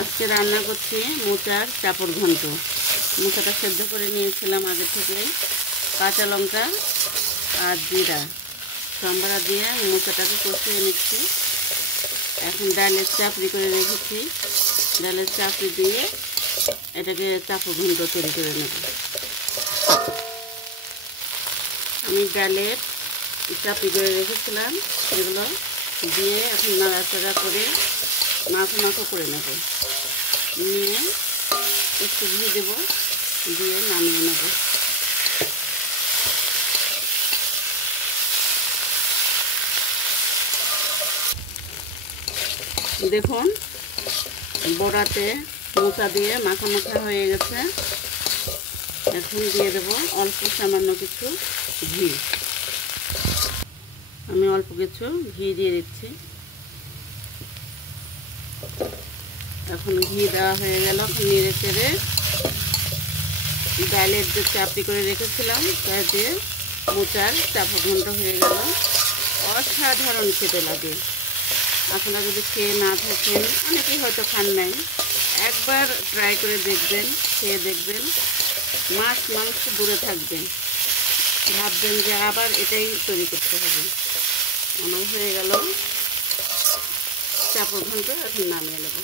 আজকে রান্না করছি মোচার চাপড় ঘন্ট। মোচাটা সেদ্ধ করে নিয়েছিলাম আগে থেকে। কাঁচা লঙ্কা আর জিরা সম্বারা দিয়ে মোচাটাকে কষিয়ে নিচ্ছি। এখন ডালের চাপড়ি করে রেখেছি, ডালের চাপড়ি দিয়ে এটাকে চাপড় ঘন্ট তৈরি করে নেব। আমি ডালের চাপড়ি করে রেখেছিলাম, এগুলো দিয়ে এখন নাড়াচাড়া করে মাখো মাখো করে নেব। নিয়ে একটু ঘি দেবো, দিয়ে নামিয়ে নেব। দেখুন বড়াতে মোচা দিয়ে মাখা মাখা হয়ে গেছে। এখন দিয়ে দেবো অল্প সামান্য কিছু ঘি। আমি অল্প কিছু ঘি দিয়ে দিচ্ছি। এখন ঘি দেওয়া হয়ে গেল, নেড়ে চেড়ে ডালের যে চাপড়ি করে রেখেছিলাম তা দিয়ে মোচার চাপড় ঘন্ট হয়ে গেল। অসাধারণ খেতে লাগে। আপনারা যদি খেয়ে না থাকেন, অনেকেই হয়তো খান নাই, একবার ট্রাই করে দেখবেন, খেয়ে দেখবেন, মাছ মাংস দূরে থাকবেন, ভাববেন যে আবার এটাই তৈরি করতে হবে। আমার হয়ে গেল চাপড় ঘন্ট, এখন নামিয়ে নেব।